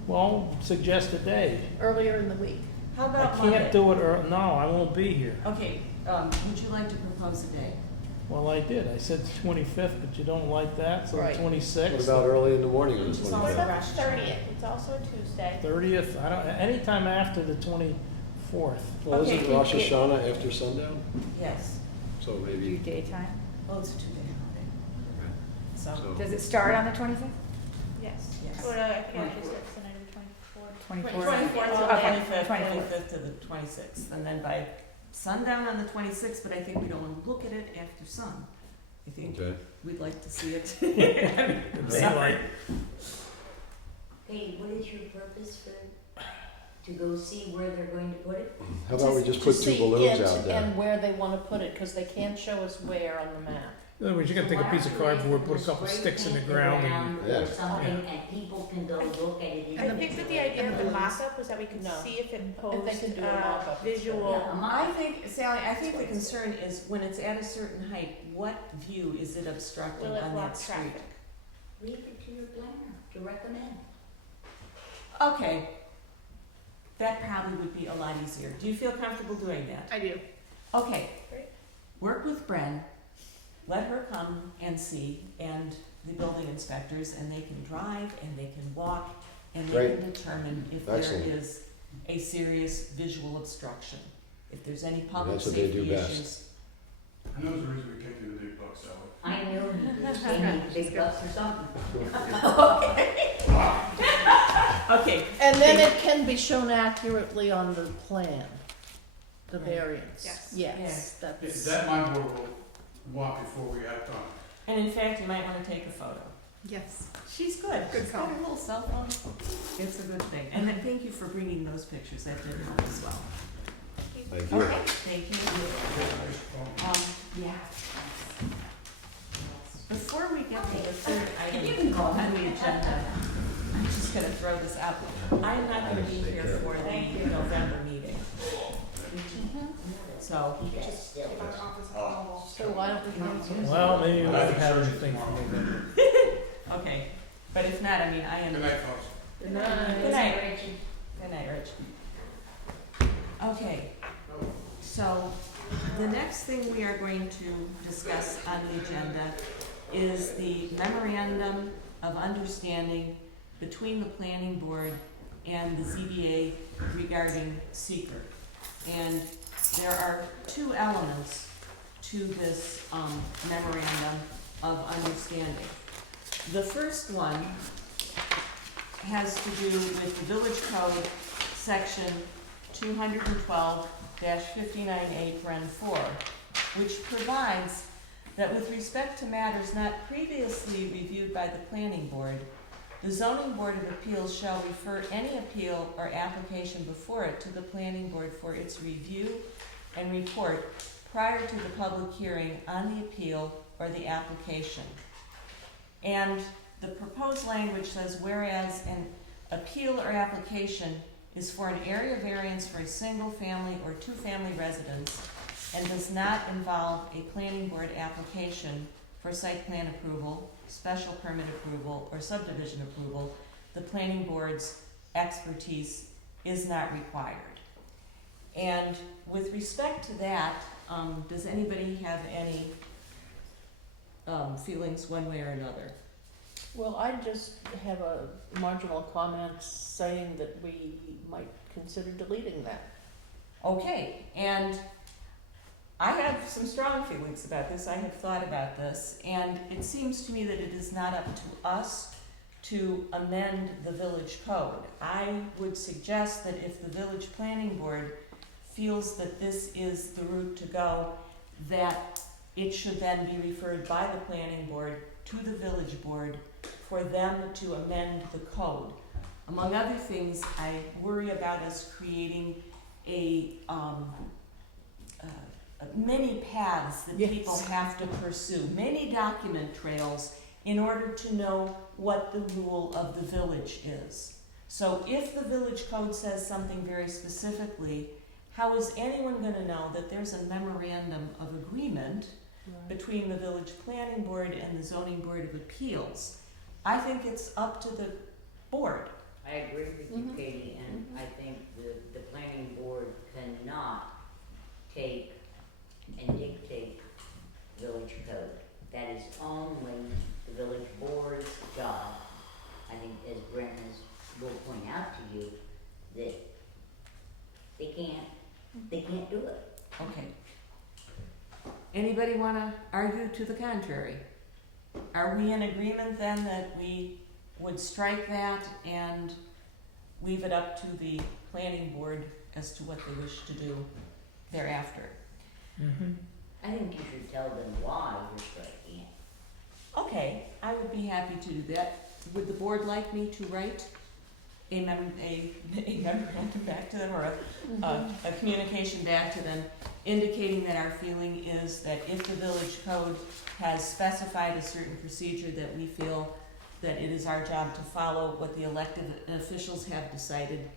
Well, suggest a day. Earlier in the week. How I about Monday? can't do it, no, I won't be here. Okay, would you like to propose a day? Well, I did, I said the 25th, but you don't like that, so the Right. 26th? What about early in the morning on the Which is What also 25th? about Rosh the Hashanah. 30th? It's also a Tuesday. 30th, I don't, anytime after the 24th. Well, is it Okay. Rosh Hashanah after sundown? Yes. So Do maybe, daytime? Oh, it's a two-day holiday. So, so, Does it start on the 25th? Yes. Yes. Well, I think it's the night of the 24th. 24th to the Okay, 25th, 24th. 25th to the 26th, and then by sundown on the 26th, but I think we don't want to look at it after sun. I think okay. we'd like to see it. I mean, Daylight. Hey, what is your purpose to go see where they're going to put it? How about we just To put two see balloons it out there? and where they wanna put it, cause they can't show us where on the map. In other words, you gotta take a piece of cardboard, put a couple sticks in the ground and, Yeah. Or something, and people can go look at it. I think that the idea of the mock-up was that we could No. see if it If they posed could do a mock-up, it's visual. Yeah, I think, Sally, I think the concern is when it's at a certain height, what view is it obstructing Will it on block that street? traffic? Leave it to your planner to recommend. Okay. That probably would be a lot easier. Do you feel comfortable doing that? I do. Okay. Great. Work with Bren, let her come and see, and the building inspectors, and they can drive, and they can walk, and they Great. can determine if there Excellent. is a serious visual obstruction. If there's any public that's what they do safety best. issues. I know the reason we can't do the big bucks that way. I knew he was paying big bucks or something. Okay. And then it can be shown accurately on the plan, the Right. variance. Yes. Yes. Yes, that's. That my board will want before we act on it. And in fact, you might wanna take a photo. Yes. She's good. Good She's got call. her little cell phone. It's a good thing. And then thank you for bringing those pictures. That did help as well. Thank you. Okay, thank you. Yeah. So, That's still, Give our office a call. So why don't we cancel? Well, maybe we I won't think have Sergeant anything tomorrow. for November. okay, but if not, I mean, I am. Good night, folks. Good night. Good night. Richie. Good night, Rich. Okay, so the next thing we are going to discuss on the agenda is the memorandum of understanding between the planning board and the ZBA regarding seeker. And there are two elements to this memorandum of understanding. The first one has to do with the Village Code, section 212-59A(4), which provides that with respect to matters not previously reviewed by the planning board, the zoning board of appeals shall refer any appeal or application before it to the planning board for its review and report prior to the public hearing on the appeal or the application. And the proposed language says, whereas an appeal or application is for an area variance for a single family or two family residence and does not involve a planning board application for site plan approval, special permit approval, or subdivision approval, the planning board's expertise is not required. And with respect to that, does anybody have any feelings one way or another? Well, I just have a marginal comment saying that we might consider deleting that. Okay, and I have some strong feelings about this. I have thought about this, and it seems to me that it is not up to us to amend the village code. I would suggest that if the village planning board feels that this is the route to go, that it should then be referred by the planning board to the village board for them to amend the code. Among other things, I worry about us creating many paths that Yes. people have to pursue, many document trails in order to know what the rule of the village is. So if the village code says something very specifically, how is anyone going to know that there's a memorandum of agreement between the village planning board and the zoning board of appeals? I think it's up to the board. I agree with you, Mhm. Katie, and I think the planning board cannot take and dictate village code. That is only the village board's job. I think, as Brent will point out to you, that they can't do it. Okay. Anybody want to argue to the contrary? Are we in agreement then that we would strike that and leave it up to the planning board as to what they wish to do thereafter? Mm-hmm. I think you should tell them why you're striking it. Okay, I would be happy to do that. Would the board like me to write a memorandum back to them, or a communication back to them indicating that our feeling is that if the village code has specified a certain procedure, that we feel that it is our job to follow what the elected officials have decided,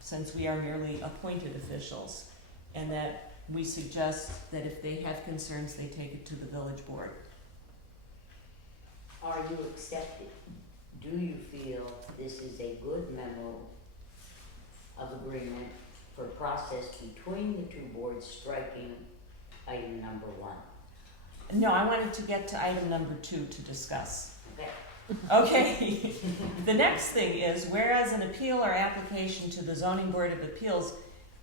since we are merely appointed officials, and that we suggest that if they have concerns, they take it to the village board. Are you accepted? Do you feel this is a good memo of agreement for process between the two boards, striking item number 1? No, I wanted to get to item number 2 to discuss. Okay. Okay. The next thing is, whereas an appeal or application to the zoning board of appeals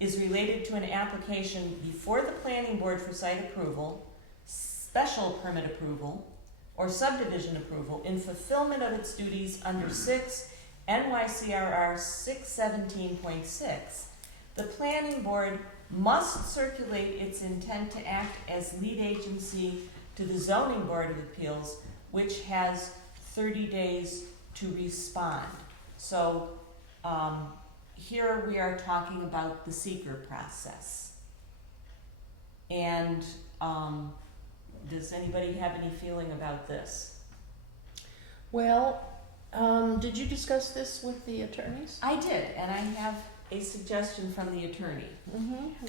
is related to an application before the planning board for site approval, special permit approval, or subdivision approval in fulfillment of its duties under 6 NYCRR 617.6, the planning board must circulate its intent to act as lead agency to the zoning board of appeals, which has 30 days to respond. So here we are talking about the seeker process. And does anybody have any feeling about this? Well, did you discuss this with the attorneys? I did, and I have a suggestion from the attorney.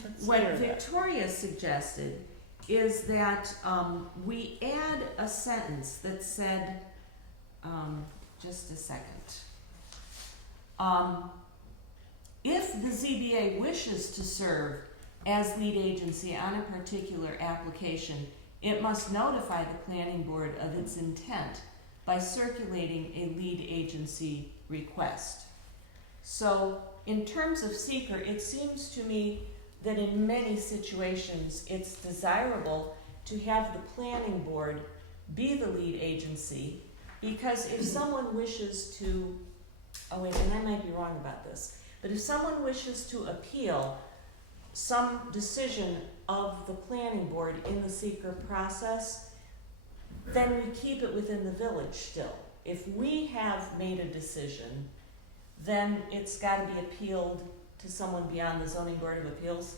Let's What hear that. Victoria suggested is that we add a sentence that said, just a second. If the ZBA wishes to serve as lead agency on a particular application, it must notify the planning board of its intent by circulating a lead agency request. So, in terms of seeker, it seems to me that in many situations it's desirable to have the planning board be the lead agency, because if someone wishes to, oh wait, and I might be wrong about this, but if someone wishes to appeal some decision of the planning board in the seeker process, then we keep it within the village still. If we have made a decision, then it's gotta be appealed to someone beyond the zoning board of appeals.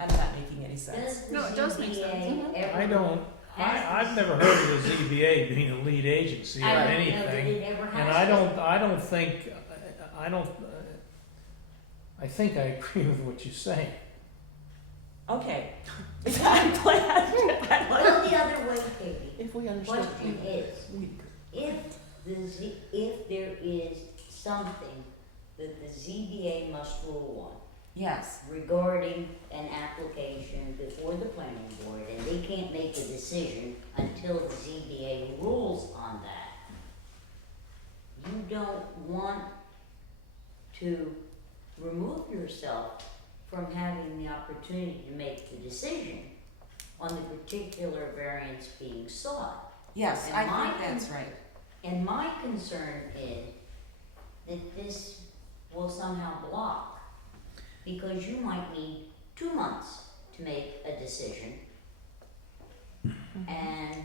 I'm not making any sense. Does the No, it does make sense. ZBA ever- I don't, I've never heard of the ZBA being a lead agency or I don't know that anything. it ever has And I been. don't think, I think I agree with what you're saying. Okay. I'm glad. Well, the other way, Katie, If we understood. question is, we- if there is something that the ZBA must rule on Yes, regarding an application before the planning board, and they can't make a decision until the ZBA rules on that, you don't want to remove yourself from having the opportunity to make the decision on the particular variance being sought. yes, And I my think that's right. And my concern is that this will somehow block, because you might need 2 months to make a decision, and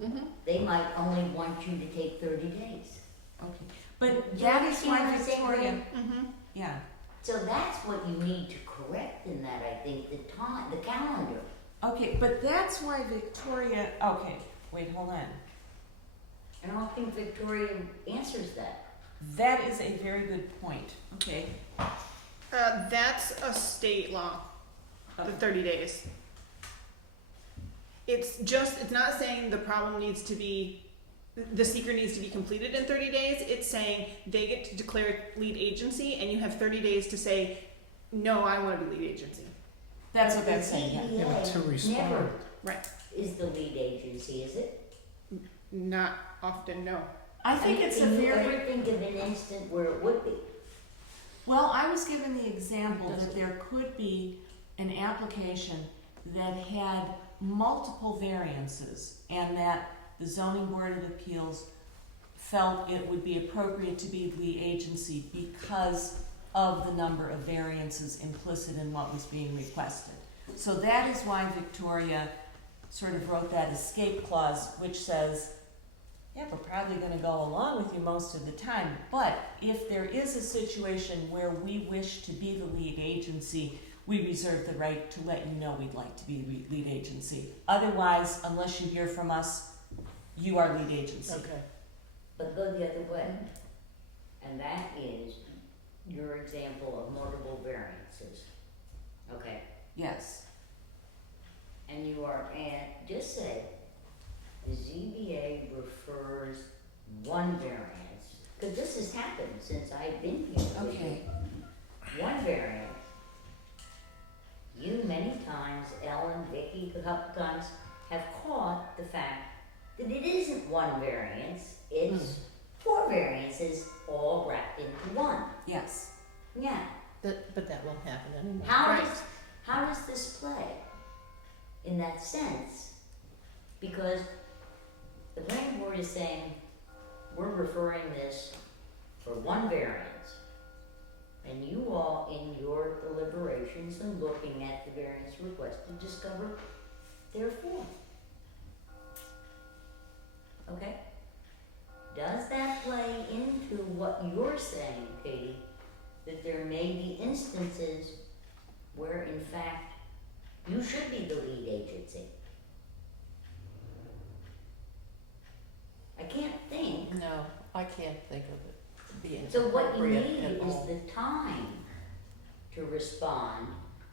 Mhm. they might only want you to take 30 days. Okay, but Do you that is understand why what I'm saying, Victoria, Mm-hmm. yeah, So that's what you need to correct in that, I think, the time, the calendar. okay, but that's why Victoria, okay, wait, hold on. And I don't think Victoria answers that. That is a very good point, okay. That's a state law, the 30 days. It's not saying the problem needs to be, the seeker needs to be completed in 30 days. It's saying they get to declare lead agency, and you have 30 days to say, no, I want to be lead agency. That's But what the that's saying, yeah. Yeah, but to ZBA respond. never Right. is the lead agency, is it? Not often, no. I think it's a Can you very, ever think of an instant where it would be? well, I was given the example that there could be an application that had multiple variances, and that the zoning board of appeals felt it would be appropriate to be the agency because of the number of variances implicit in what was being requested. So that is why Victoria sort of wrote that escape clause, which says, yeah, we're probably gonna go along with you most of the time, but if there is a situation where we wish to be the lead agency, we reserve the right to let you know we'd like to be the lead agency. Otherwise, unless you hear from us, you are lead agency. Okay. But go the other way. And that is your example of multiple variances. Okay, Yes, and you are, and just say, the ZBA refers one variance, because this has happened since I've been here with you. okay, One variance. You many times, Ellen, Vicky, a couple times, have caught the fact that it isn't one variance, it's 4 variances all wrapped into one. yes. Yeah. But that won't happen anymore. How does this play in that sense? Because the planning board is saying, we're referring this for one variance. And you all, in your deliberations and looking at the variance request, to discover there are 4. Okay? Does that play into what you're saying, Katie? That there may be instances where, in fact, you should be the lead agency? I can't think. No, I can't think of it being So what you appropriate need at is all. the time to respond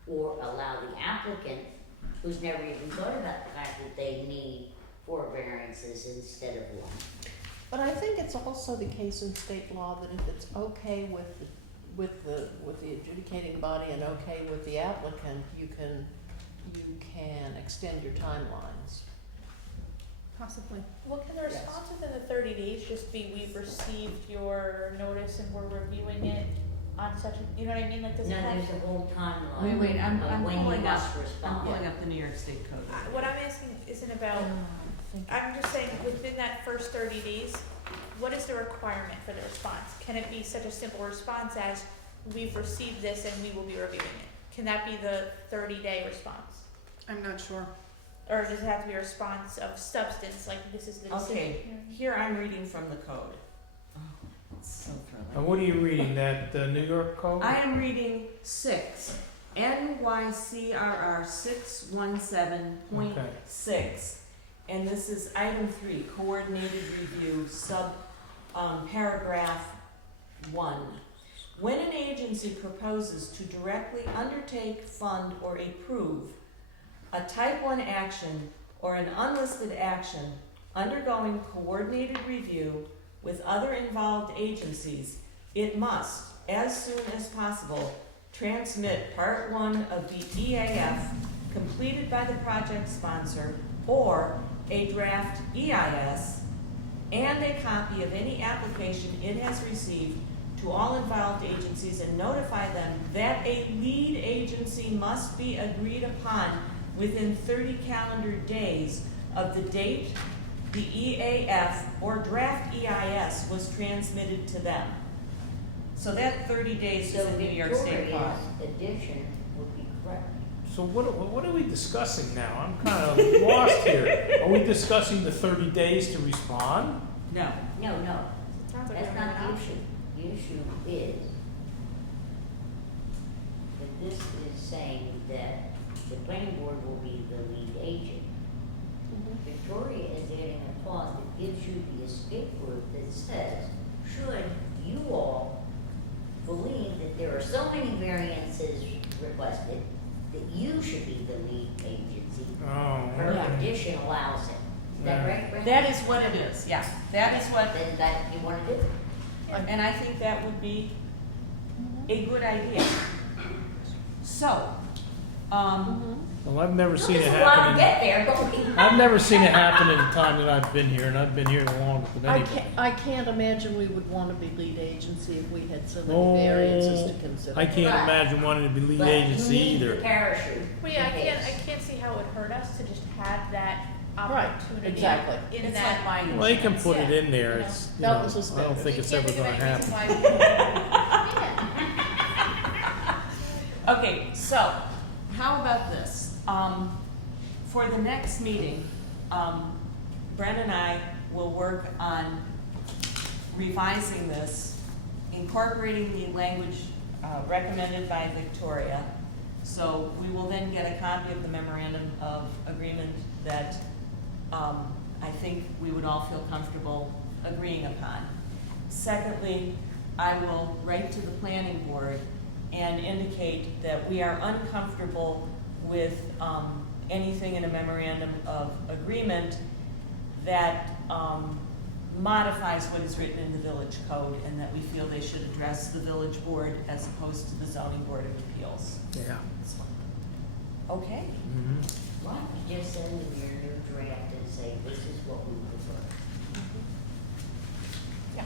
or allow the applicant, who's never even thought about the fact that they need 4 variances instead of 1. But I think it's also the case in state law that if it's okay with the adjudicating body and okay with the applicant, you can extend your timelines. Possibly. Well, can the response within the 30 days just be, we've received your notice and we're reviewing it on such a, you know what I mean? Like, does it No, have? there's a whole timeline Wait, I'm of when you pulling up, must I'm respond. pulling up the New York State Code. What I'm asking isn't about, I'm just saying, within that first 30 days, what is the requirement for the response? Can it be such a simple response as, we've received this and we will be reviewing it? Can that be the 30-day response? I'm not sure. Or does it have to be a response of substance, like this is the decision? Okay, here I'm reading from the code. Oh, it's so thrilling. And what are you reading, that New York code? I am reading 6, NYCRR 617.6, and this is item 3, coordinated review, paragraph 1. When an agency proposes to directly undertake, fund, or approve a type 1 action or an unlisted action undergoing coordinated review with other involved agencies, it must, as soon as possible, transmit Part 1 of the EAF completed by the project sponsor or a draft EIS and a copy of any application it has received to all involved agencies and notify them that a lead agency must be agreed upon within 30 calendar days of the date the EAF or draft EIS was transmitted to them. So that 30 days is So in New York State law. Victoria's addition would be correct. So what are we discussing now? I'm kind of lost here. Are we discussing the 30 days to respond? No. No, Sounds like that's we have not an the option. issue. The issue is that this is saying that the planning board will be the lead agent. Victoria is adding a clause that gives you the escape route that says, should you all believe that there are so many variances requested, that you should be the lead agency. Oh, Her okay. condition allows it. Is that Yeah. right, Brenda? That is what it is, yeah. That is what, Then that you wanna do? and I think that would be a good idea. So, Well, I've never seen Took it us a while to happen. get there, but we. I've never seen it happen in the time that I've been here, and I've been here the longest of anybody. I can't imagine we would want to be lead agency if we had so Oh, many variances to consider. I can't Right. imagine wanting to be lead But agency you need either. the parachute. Well, yeah, in I case. can't see how it would hurt us to just have that Right, opportunity exactly. in it's that. like buying Well, they can insurance. put it Yeah, in there. you know. It's, you Belt know, and I don't suspenders. think it's ever gonna happen. Okay, so, how about this? For the next meeting, Brent and I will work on revising this, incorporating the language recommended by Victoria. So we will then get a copy of the memorandum of agreement that I think we would all feel comfortable agreeing upon. Secondly, I will write to the planning board and indicate that we are uncomfortable with anything in a memorandum of agreement that modifies what is written in the village code, and that we feel they should address the village board as opposed to the zoning board of appeals. Yeah. Okay? Mhm. Why don't you just send them your new draft and say, this is what we prefer? Yeah.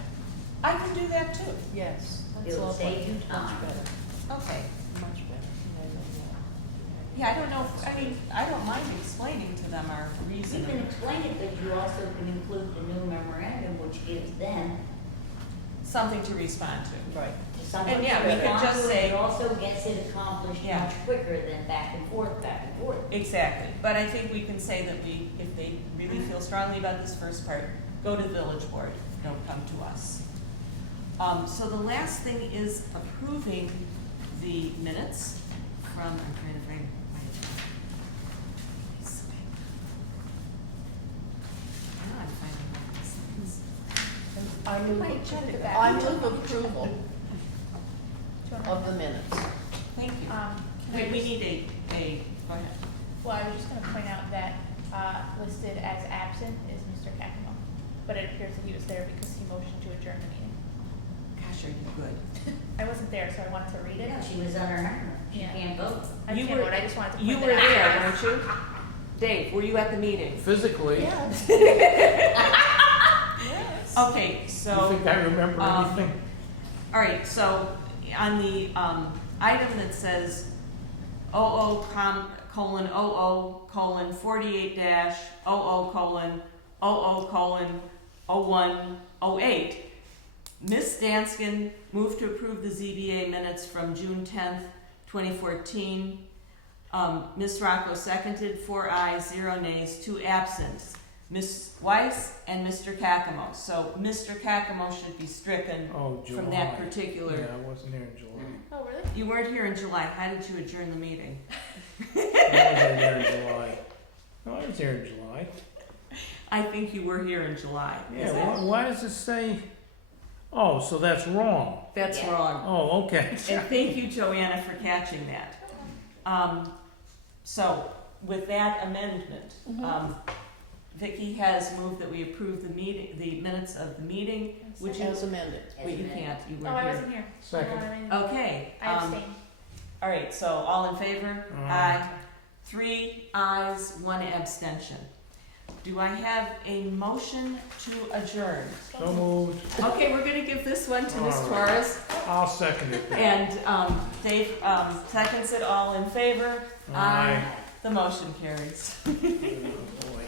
I can do that too. Yes, that's It'll lovely. save you time. Much better, Okay. much better. Yeah, I don't know, I mean, I don't mind explaining to them our You reasoning. can explain it, but you also can include the new memorandum, which gives them Something to respond to. Right. someone And yeah, to we could respond just to, and say- it also gets it accomplished Yeah. much quicker than back and forth, back and forth. Exactly, but I think we can say that we, if they really feel strongly about this first part, go to the village board, don't come to us. So the last thing is approving the minutes from, I'm trying to find my. Now I'm finding my sentence. I move, Wait, check it I back. move approval of the minutes. Thank thank you. Can I We just- need a, go ahead. Well, I was just gonna point out that, listed as absent is Mr. Caccamo, but it appears that he was there because he motioned to adjourn the meeting. Gosh, are you good? I wasn't there, so I wanted to read it. Yeah, she was on her honeymoon, she Yeah. can't vote. I You can't were- vote, I just wanted to point You that were out. there, weren't you? Dave, were you at the meeting? Physically, you Yes. Okay, so. think I remember anything? All right, so on the item that says 00:00:00:00:0108, Ms. Danskin moved to approve the ZBA minutes from June 10th, 2014. Ms. Rocco seconded, 4 ayes, 0 nays, 2 absent. Ms. Weiss and Mr. Caccamo. So Mr. Caccamo should be stricken Oh, July. from that particular. Yeah, I wasn't there in July. Oh, really? You weren't here in July. How did you adjourn the meeting? I wasn't there in July. No, I was there in July. I think you were here in July. Yeah, Is that- why does it say, oh, so that's wrong? That's Yeah. wrong. Oh, okay. And thank you, Joanna, for catching that. So with that amendment, Vicky has moved that we approve the minutes of the meeting. Would you? As amended. But you can't. You Oh, weren't I here. wasn't here. Second. Okay. I abstained. All right. So all in favor? Aye. 3 ayes, 1 abstention. Do I have a motion to adjourn? So moved. Okay, we're gonna give this one to Ms. All right. Torres, I'll second it. and Dave seconds it. All in favor? Aye. The motion carries.